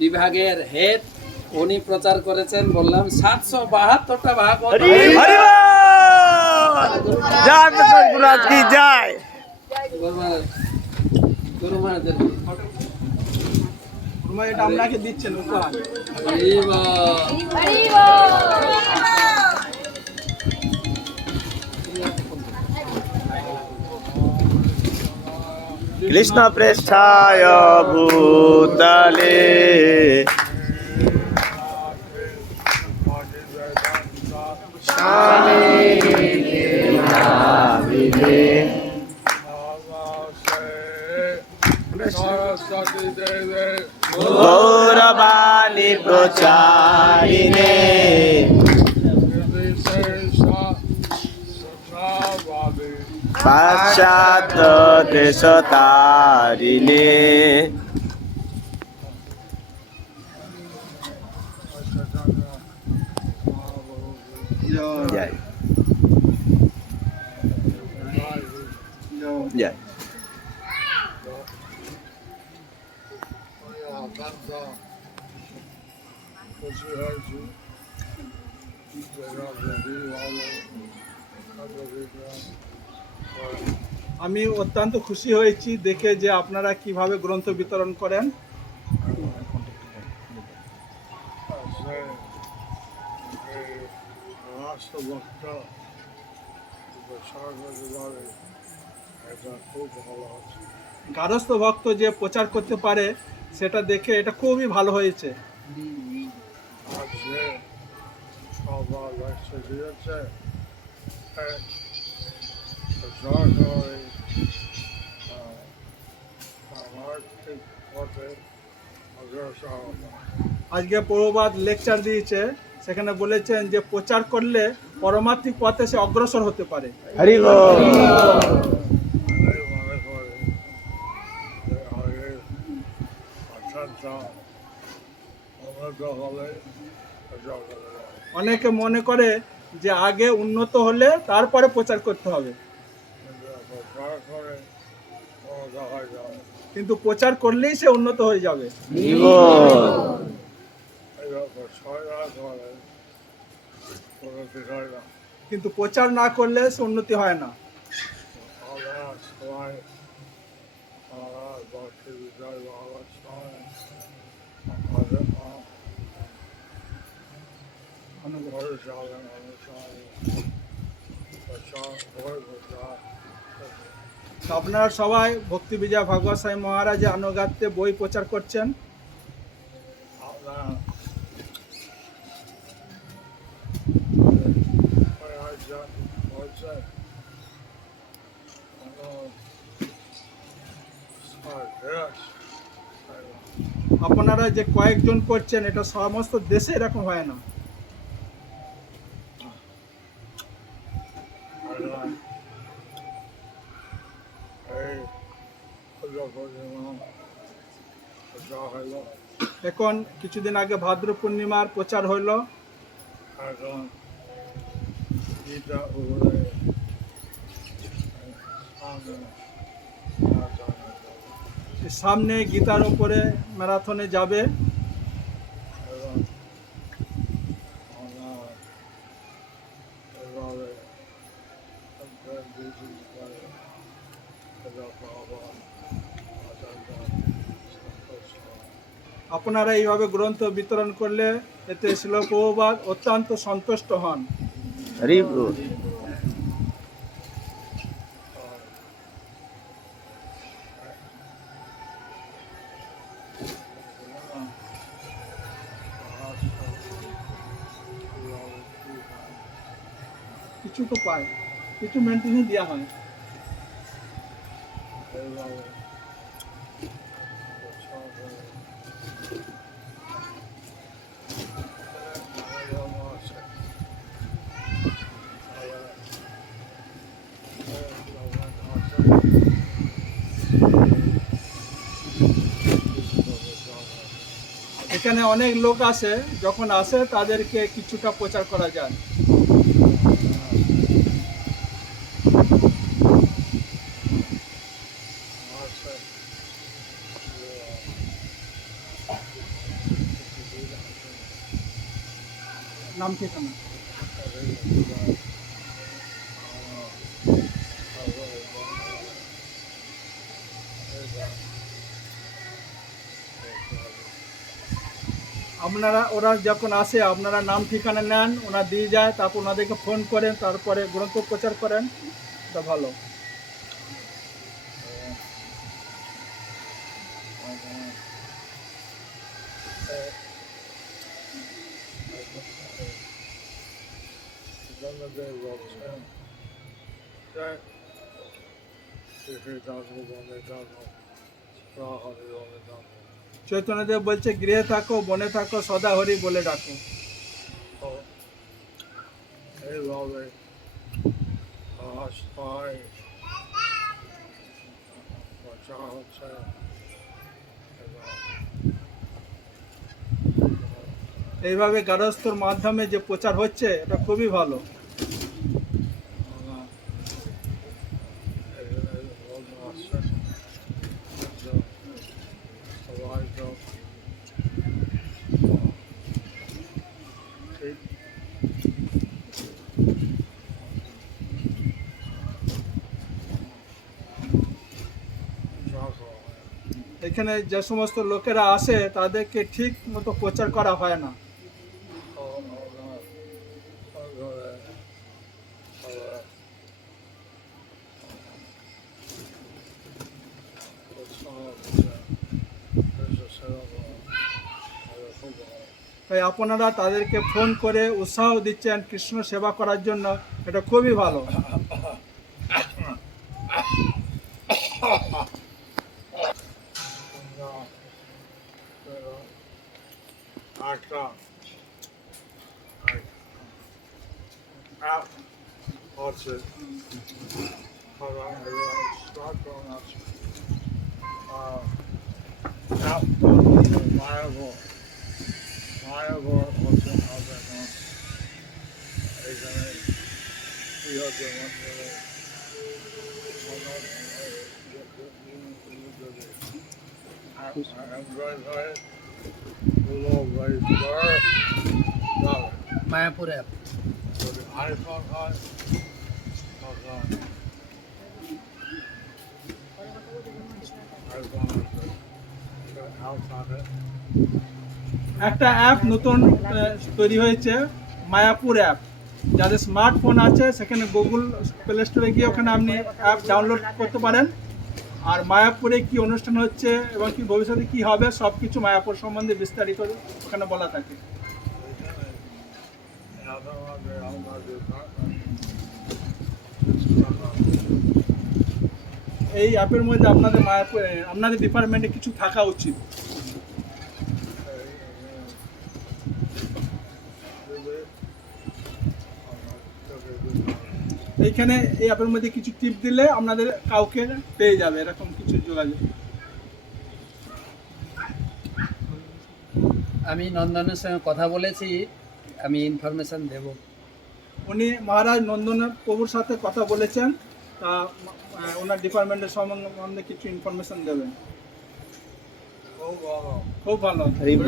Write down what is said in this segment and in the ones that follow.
বিভাগের হেড, উনি প্রচার করেছেন। বললাম 772টা ভাগবত। গুরু মহারাজের এটা আপনাকে দিচ্ছেন উপহার। কৃষ্ণ প্রেষ্ঠায় ভূতলে গৌরবাণী প্রচারিণে পাশ্চাত্য দেশ তারিণে। জয় জয়। আমি অত্যন্ত খুশি হয়েছি দেখে যে আপনারা কিভাবে গ্রন্থ বিতরণ করেন। গারস্থ ভক্ত যে প্রচার করতে পারে সেটা দেখে এটা খুবই ভালো হয়েছে। আজকে প্রভুপাদ লেকচার দিয়েছে, সেখানে বলেছেন যে প্রচার করলে পরমাত্মিক পথে সে অগ্রসর হতে পারে। হরি বল। অনেকে মনে করে যে আগে উন্নত হলে তারপরে প্রচার করতে হবে, কিন্তু প্রচার করলেই সে উন্নত হয়ে যাবে। কিন্তু প্রচার না করলে সে উন্নতি হয় না। আপনারা সবাই ভক্তি বিজয় ভাগবত স্বামী মহারাজের আনুগত্যে বই প্রচার করছেন। আপনারা যে কয়েকজন করছেন এটা সমস্ত দেশে এরকম হয় না। এখন কিছুদিন আগে ভাদ্র পূর্ণিমার প্রচার হইল। সামনে গীতার উপরে ম্যারাথনে যাবে। আপনারা এইভাবে গ্রন্থ বিতরণ করলে এতে শিল প্রভুপাদ অত্যন্ত সন্তুষ্ট হন। হরি বল। কিছু তো পায়, কিছু মেনটেন্স দেওয়া হয়। এখানে অনেক লোক আসে, যখন আসে তাদেরকে কিছুটা প্রচার করা যায়। নাম ঠিকানা। আপনারা ওরা যখন আসে আপনারা নাম ঠিকানা নেন, ওরা দিয়ে যায়, তারপর ওনাদেরকে ফোন করেন, তারপরে গ্রন্থ প্রচার করেন, এটা ভালো। চৈতন্যদেব বলছে গৃহে থাকো বনে থাকো সদা হরি বলে ডাকো। এইভাবে সবাই প্রচার হচ্ছে এইভাবে গারস্থর মাধ্যমে যে প্রচার হচ্ছে এটা খুবই ভালো। সবাই তো ঠিক এখানে যে সমস্ত লোকেরা আসে তাদেরকে ঠিক মতো প্রচার করা হয় না। তাই আপনারা তাদেরকে ফোন করে উৎসাহ দিচ্ছেন কৃষ্ণ সেবা করার জন্য, এটা খুবই ভালো। একটা অ্যাপ আছে, স্মার্টফোন আছে, অ্যাপ মায়াবর হচ্ছে হবে না। এখানে বৃহত্তর মন্দিরে অ্যান্ড্রয়েড হয়, গুলো মায়াপুর অ্যাপ। যদি আইফোন হয় তখন আইফোন অ্যাপ থাকে। একটা অ্যাপ নতুন তৈরি হয়েছে, মায়াপুর অ্যাপ। যাদের স্মার্টফোন আছে সেখানে গুগল প্লে স্টোরে গিয়ে ওখানে আপনি অ্যাপ ডাউনলোড করতে পারেন। আর মায়াপুরে কি অনুষ্ঠান হচ্ছে এবং কি ভবিষ্যতে কি হবে সব কিছু মায়াপুর সম্বন্ধে বিস্তারিত ওখানে বলা থাকে। এই অ্যাপের মধ্যে আপনাদের মায়াপুর আপনাদের ডিপার্টমেন্টে কিছু থাকা উচিত। এইখানে এই অ্যাপের মধ্যে কিছু টিপ দিলে আপনাদের কাউকে পেয়ে যাবে, এরকম কিছু যোগাযোগ। আমি নন্দনের সঙ্গে কথা বলেছি, আমি ইনফরমেশন দেব। উনি মহারাজ নন্দন প্রভুর সাথে কথা বলেছেন, তা ওনার ডিপার্টমেন্টের সম্বন্ধে কিছু ইনফরমেশন দেবেন। খুব ভালো। হরি বল।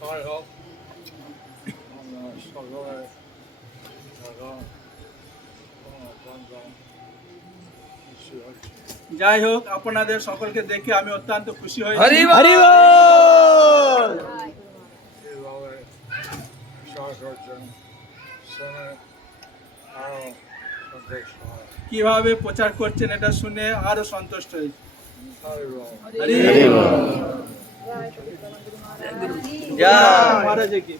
সবাই হোক, সকলে যাই হোক, আপনাদের সকলকে দেখে আমি অত্যন্ত খুশি হয়েছি। হরি বল। হরি বল। এইভাবে বিশ্বাস করছেন, শুনে আরো সন্তুষ্ট হয়। কিভাবে প্রচার করছেন এটা শুনে আরো সন্তুষ্ট হয়েছি। হরি বল। হরি হরি বল। জয় মহারাজ কি